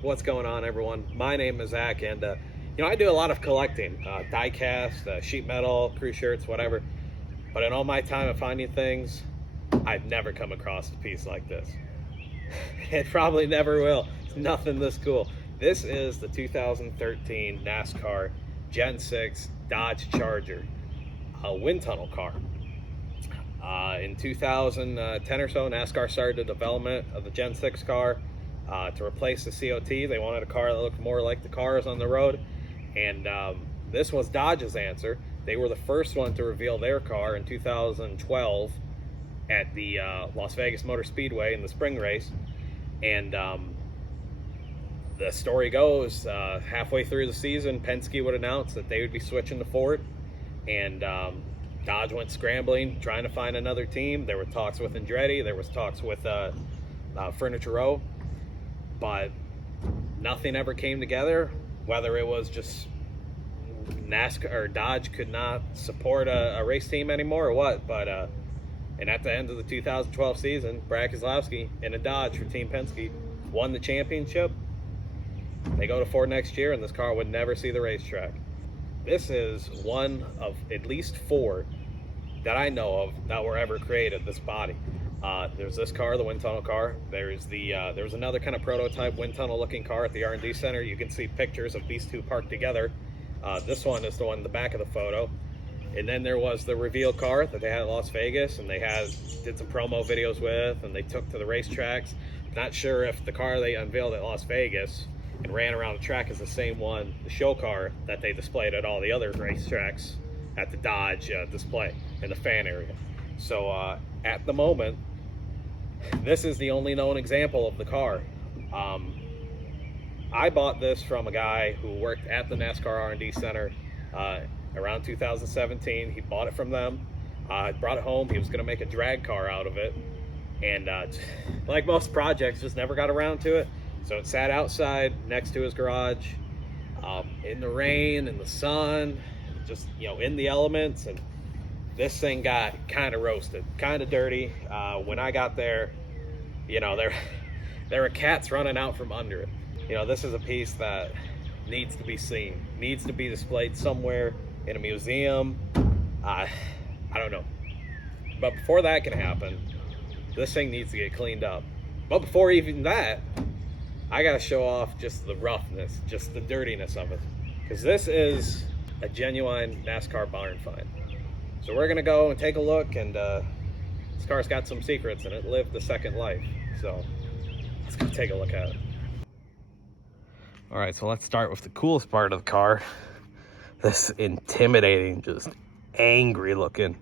What's going on, everyone? My name is Zach, and I do a lot of collecting, die cast, sheet metal, crew shirts, whatever. But in all my time of finding things, I've never come across a piece like this. It probably never will. It's nothing this cool. This is the 2013 NASCAR Gen 6 Dodge Charger, a wind tunnel car. In 2010 or so, NASCAR started the development of the Gen 6 car to replace the COT. They wanted a car that looked more like the cars on the road, and this was Dodge's answer. They were the first one to reveal their car in 2012 at the Las Vegas Motor Speedway in the spring race, and the story goes, halfway through the season, Penske would announce that they would be switching to Ford, and Dodge went scrambling, trying to find another team. There were talks with Andretti, there was talks with Furniture Row, but nothing ever came together. Whether it was just NASCAR or Dodge could not support a race team anymore or what, but and at the end of the 2012 season, Brad Keselowski in a Dodge for Team Penske won the championship. They go to Ford next year, and this car would never see the racetrack. This is one of at least four that I know of that were ever created, this body. There's this car, the wind tunnel car. There's there's another kind of prototype wind tunnel looking car at the R&D center. You can see pictures of these two parked together. This one is the one in the back of the photo. And then there was the reveal car that they had at Las Vegas, and they did some promo videos with, and they took to the racetracks. Not sure if the car they unveiled at Las Vegas and ran around the track is the same one, the show car that they displayed at all the other racetracks at the Dodge display in the fan area. So at the moment, this is the only known example of the car. I bought this from a guy who worked at the NASCAR R&D Center around 2017. He bought it from them, brought it home. He was going to make a drag car out of it, and like most projects, just never got around to it. So it sat outside next to his garage, in the rain, in the sun, just in the elements, and this thing got kind of roasted, kind of dirty. When I got there, there were cats running out from under it. This is a piece that needs to be seen, needs to be displayed somewhere in a museum. I don't know. But before that can happen, this thing needs to get cleaned up. But before even that, I gotta show off just the roughness, just the dirtiness of it. Because this is a genuine NASCAR barn find. So we're gonna go and take a look, and this car's got some secrets, and it lived the second life. So let's go take a look at it. All right, so let's start with the coolest part of the car. This intimidating, just angry looking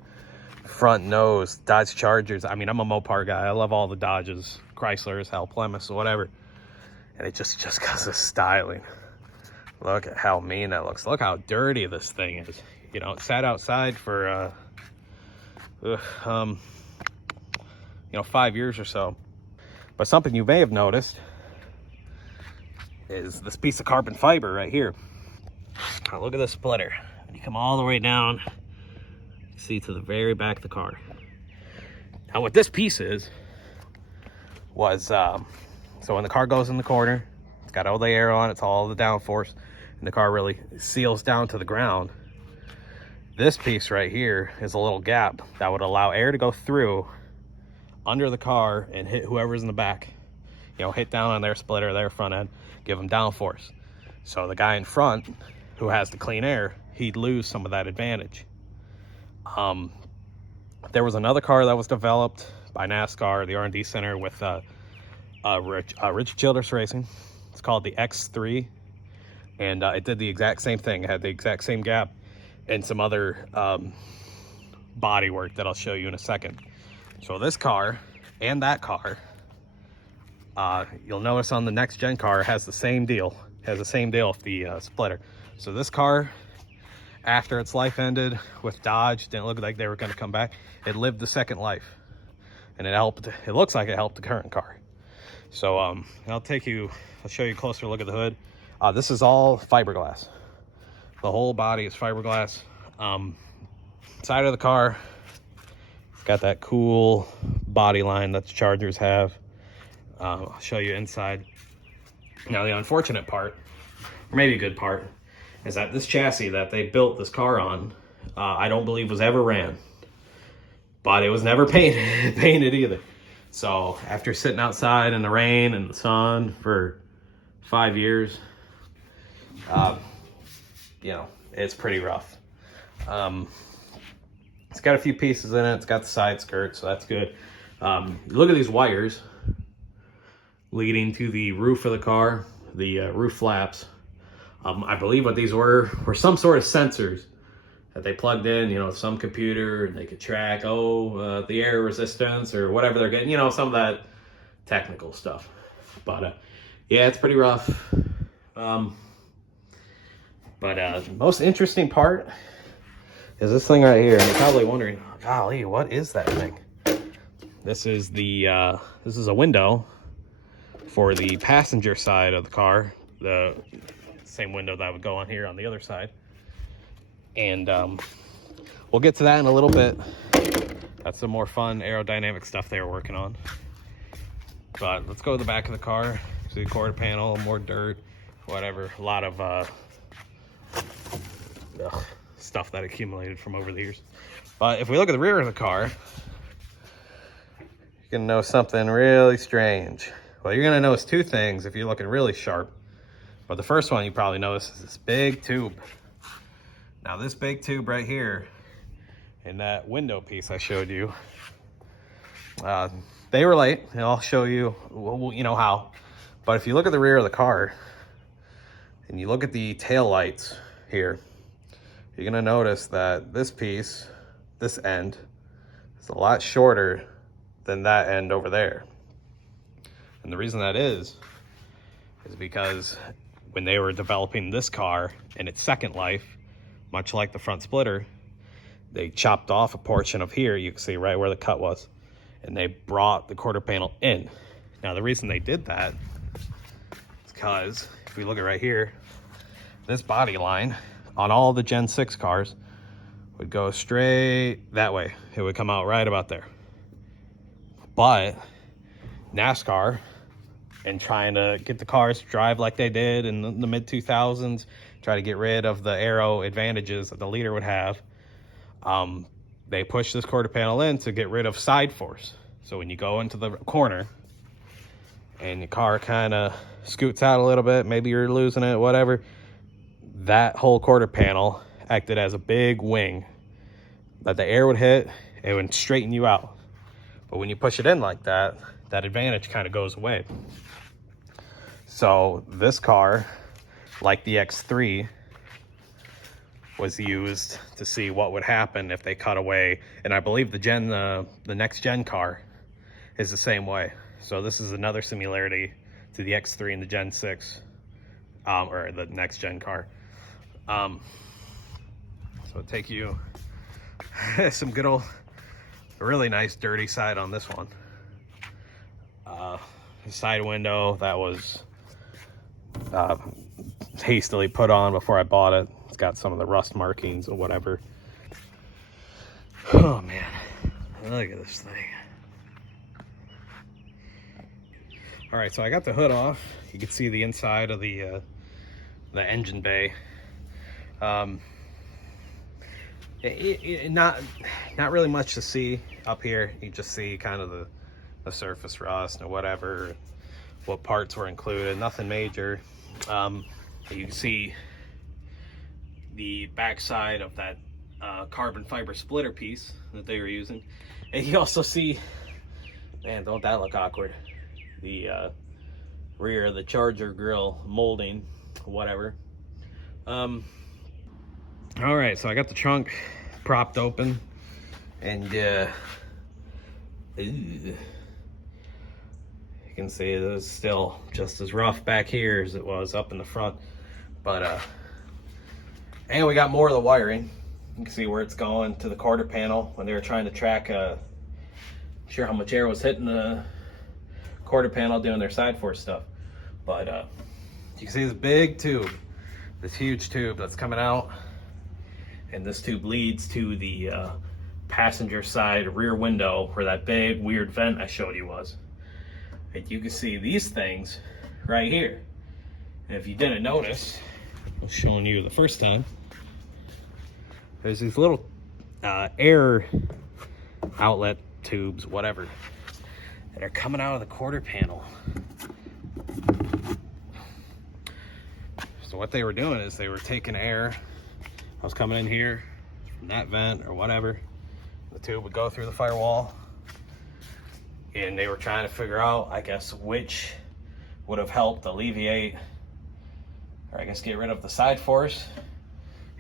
front nose Dodge Chargers. I mean, I'm a Mopar guy. I love all the Dodges, Chryslers, hell, Plymouths, whatever. And it just because of styling. Look at how mean that looks. Look how dirty this thing is. It sat outside for 5 years or so. But something you may have noticed is this piece of carbon fiber right here. Now look at the splitter. You come all the way down, you see, to the very back of the car. Now what this piece was so when the car goes in the corner, it's got all the air on it, it's all the downforce, and the car really seals down to the ground. This piece right here is a little gap that would allow air to go through under the car and hit whoever's in the back. Hit down on their splitter, their front end, give them downforce. So the guy in front who has the clean air, he'd lose some of that advantage. There was another car that was developed by NASCAR, the R&D Center, with Richard Childress Racing. It's called the X3, and it did the exact same thing. It had the exact same gap and some other body work that I'll show you in a second. So this car and that car, you'll notice on the next gen car has the same deal. Has the same deal with the splitter. So this car, after its life ended with Dodge, didn't look like they were going to come back. It lived the second life, and it helped. It looks like it helped the current car. So I'll show you a closer look at the hood. This is all fiberglass. The whole body is fiberglass. Side of the car, it's got that cool body line that the Chargers have. I'll show you inside. Now the unfortunate part, or maybe a good part, is that this chassis that they built this car on, I don't believe was ever ran. But it was never painted either. So after sitting outside in the rain and the sun for 5 years, you know, it's pretty rough. It's got a few pieces in it. It's got the side skirt, so that's good. Look at these wires leading to the roof of the car, the roof flaps. I believe what these were some sort of sensors that they plugged in, you know, some computer, and they could track, the air resistance or whatever they're getting, you know, some of that technical stuff. But yeah, it's pretty rough. But most interesting part is this thing right here. And you're probably wondering, golly, what is that thing? This is the this is a window for the passenger side of the car, the same window that would go on here on the other side. And we'll get to that in a little bit. That's some more fun aerodynamic stuff they were working on. But let's go to the back of the car. See the quarter panel, more dirt, whatever. A lot of stuff that accumulated from over the years. But if we look at the rear of the car, you're gonna notice something really strange. Well, you're gonna notice two things if you're looking really sharp. But the first one you probably notice is this big tube. Now this big tube right here, in that window piece I showed you, they were late, and I'll show you, you know how. But if you look at the rear of the car, and you look at the tail lights here, you're gonna notice that this piece, this end, is a lot shorter than that end over there. And the reason that is because when they were developing this car in its second life, much like the front splitter, they chopped off a portion of here, you can see right where the cut was, and they brought the quarter panel in. Now the reason they did that is because if we look at right here, this body line on all the Gen 6 cars would go straight that way. It would come out right about there. But NASCAR, and trying to get the cars to drive like they did in the mid 2000s, try to get rid of the aero advantages that the leader would have, they pushed this quarter panel in to get rid of side force. So when you go into the corner and your car kind of scoots out a little bit, maybe you're losing it, whatever, that whole quarter panel acted as a big wing that the air would hit, it would straighten you out. But when you push it in like that, that advantage kind of goes away. So this car, like the X3, was used to see what would happen if they cut away. And I believe the next gen car is the same way. So this is another similarity to the X3 and the Gen 6, or the next gen car. So it'll take you some good old, really nice dirty side on this one. The side window that was hastily put on before I bought it. It's got some of the rust markings or whatever. Oh man, look at this thing. All right, so I got the hood off. You can see the inside of the engine bay. Not really much to see up here. You just see kind of the surface rust or whatever, what parts were included, nothing major. You can see the backside of that carbon fiber splitter piece that they were using. And you also see, man, don't that look awkward, the rear of the Charger grille molding, whatever. All right, so I got the trunk propped open, and you can see it's still just as rough back here as it was up in the front. But and we got more of the wiring. You can see where it's going to the quarter panel when they were trying to track sure how much air was hitting the quarter panel doing their side force stuff. But you can see this big tube, this huge tube that's coming out, and this tube leads to the passenger side rear window where that big weird vent I showed you was. And you can see these things right here. And if you didn't notice, I was showing you the first time, there's these little air outlet tubes, whatever, that are coming out of the quarter panel. So what they were doing is they were taking air. I was coming in here from that vent or whatever. The tube would go through the firewall, and they were trying to figure out, I guess, which would have helped alleviate, or I guess get rid of the side force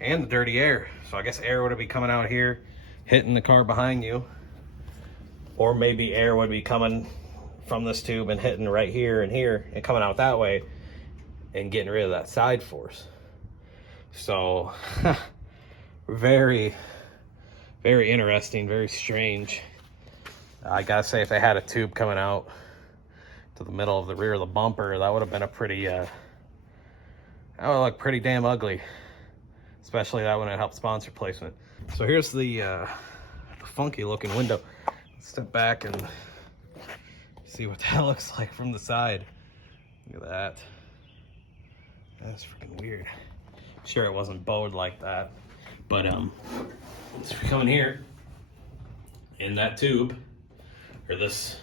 and the dirty air. So I guess air would be coming out here, hitting the car behind you, or maybe air would be coming from this tube and hitting right here and coming out that way and getting rid of that side force. So very, very interesting, very strange. I gotta say, if they had a tube coming out to the middle of the rear of the bumper, that would have been a pretty, that would look pretty damn ugly. Especially that when it helped sponsor placement. So here's the funky looking window. Let's step back and see what that looks like from the side. Look at that. That's freaking weird. Sure, it wasn't bowed like that, but let's come in here, and that tube, or this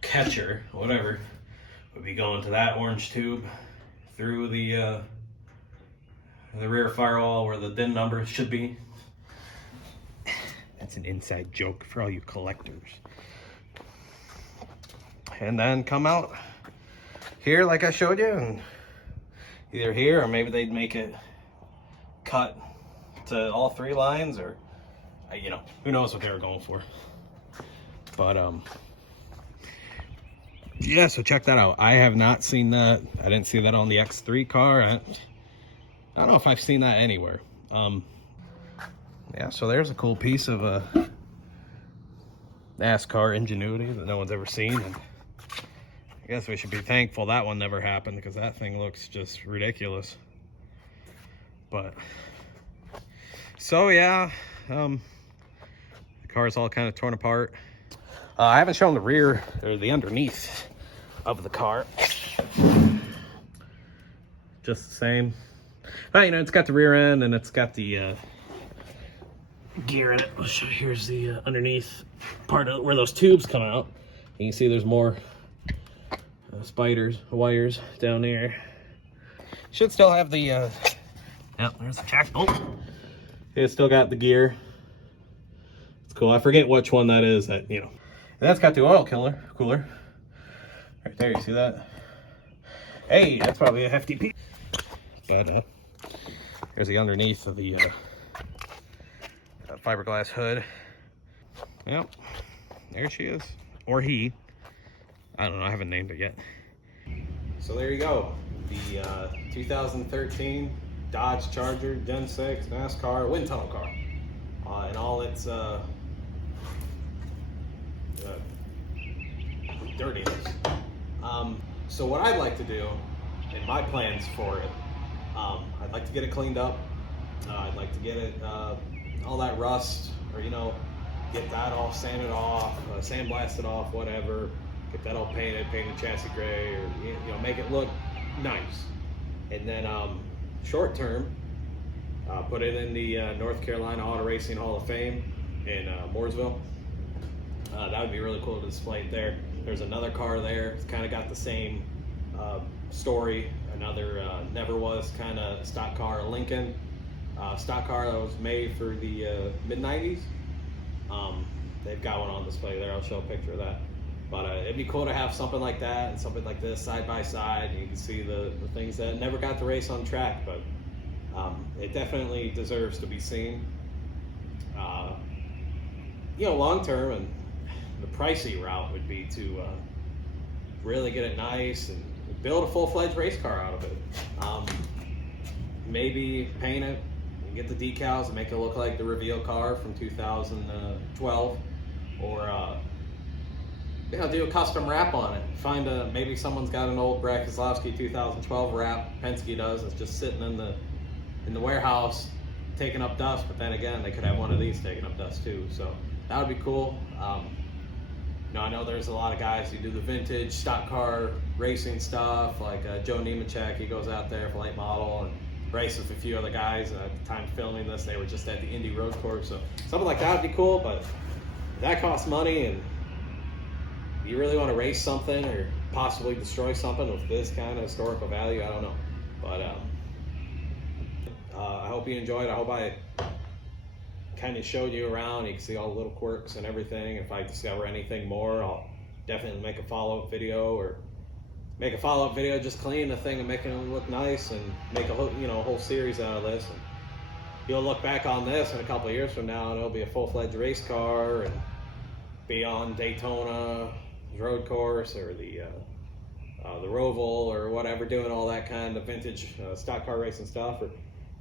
catcher, whatever, would be going to that orange tube through the rear firewall where the DIN number should be. That's an inside joke for all you collectors. And then come out here like I showed you, and either here or maybe they'd make it cut to all three lines, or you know, who knows what they were going for. But yeah, so check that out. I have not seen that. I didn't see that on the X3 car. I don't know if I've seen that anywhere. Yeah, so there's a cool piece of NASCAR ingenuity that no one's ever seen, and I guess we should be thankful that one never happened, because that thing looks just ridiculous. But so yeah, the car's all kind of torn apart. I haven't shown the rear or the underneath of the car. Just the same. But, you know, it's got the rear end and it's got the gear in it. I'll show you. Here's the underneath part of where those tubes come out. You can see there's more wires down there. Should still have the yep, there's the jack bolt. It's still got the gear. It's cool. I forget which one that is, that, you know. And that's got the oil cooler right there. You see that? Hey, that's probably a hefty piece. But here's the underneath of the fiberglass hood. Yep, there she is, or he. I don't know, I haven't named it yet. So there you go, the 2013 Dodge Charger Gen 6 NASCAR wind tunnel car, and all its dirtiness. So what I'd like to do, and my plans for it, I'd like to get it cleaned up. I'd like to get it all that rust, or you know, get that all sanded off, sandblasted off, whatever. Get that all painted chassis gray, or you know, make it look nice. And then short term, put it in the North Carolina Auto Racing Hall of Fame in Mooresville. That would be really cool to display it there. There's another car there. It's kind of got the same story. Another never was kind of stock car, a Lincoln stock car that was made for the mid-90s. They've got one on display there. I'll show a picture of that. But it'd be cool to have something like that and something like this side by side. You can see the things that never got to race on track, but it definitely deserves to be seen. You know, long term, and the pricey route would be to really get it nice and build a full-fledged race car out of it. Maybe paint it and get the decals and make it look like the reveal car from 2012, or you know, do a custom wrap on it. Find maybe someone's got an old Brad Keselowski 2012 wrap. Penske does. It's just sitting in the warehouse taking up dust. But then again, they could have one of these taking up dust too. So that would be cool. I know there's a lot of guys who do the vintage stock car racing stuff, like Joe Nemechek. He goes out there for late model and races with a few other guys. At the time filming this, they were just at the Indy Road Course, so something like that would be cool. But that costs money, and you really want to race something or possibly destroy something with this kind of historical value, I don't know. But I hope you enjoyed. I hope I kind of showed you around. You can see all the little quirks and everything. If I discover anything more, I'll definitely make a follow-up video, or make a follow-up video just cleaning the thing and making it look nice, and make a whole, a whole series out of this. And you'll look back on this in a couple of years from now, and it'll be a full-fledged race car and be on Daytona road course, or the Roval or whatever, doing all that kind of vintage stock car racing stuff. Or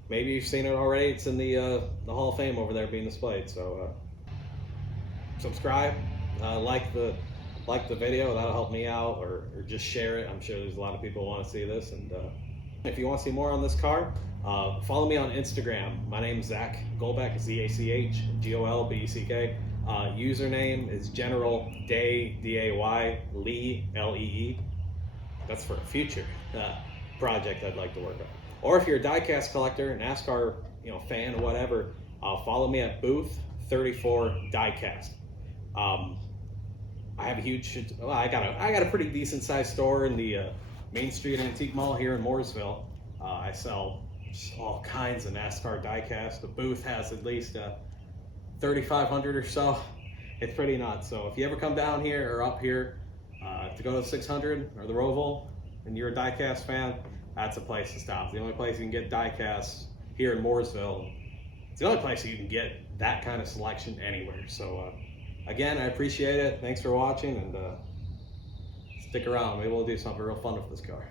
maybe you've seen it already. It's in the Hall of Fame over there being displayed. So subscribe, like the video. That'll help me out, or just share it. I'm sure there's a lot of people who want to see this. And if you want to see more on this car, follow me on Instagram. My name's Zach Golbeck, ZACH-GOLBECK. Username is General Day, D-A-Y, Lee, L-E-E. That's for a future project I'd like to work on. Or if you're a diecast collector, NASCAR fan, or whatever, follow me at booth 34 diecast. I have a huge, I got a pretty decent sized store in the Main Street Antique Mall here in Mooresville. I sell just all kinds of NASCAR diecast. The booth has at least 3,500 or so. It's pretty nuts. So if you ever come down here or up here to go to the 600 or the Roval, and you're a diecast fan, that's a place to stop. It's the only place you can get diecast here in Mooresville. It's the only place you can get that kind of selection anywhere. So again, I appreciate it. Thanks for watching, and stick around. Maybe we'll do something real fun with this car.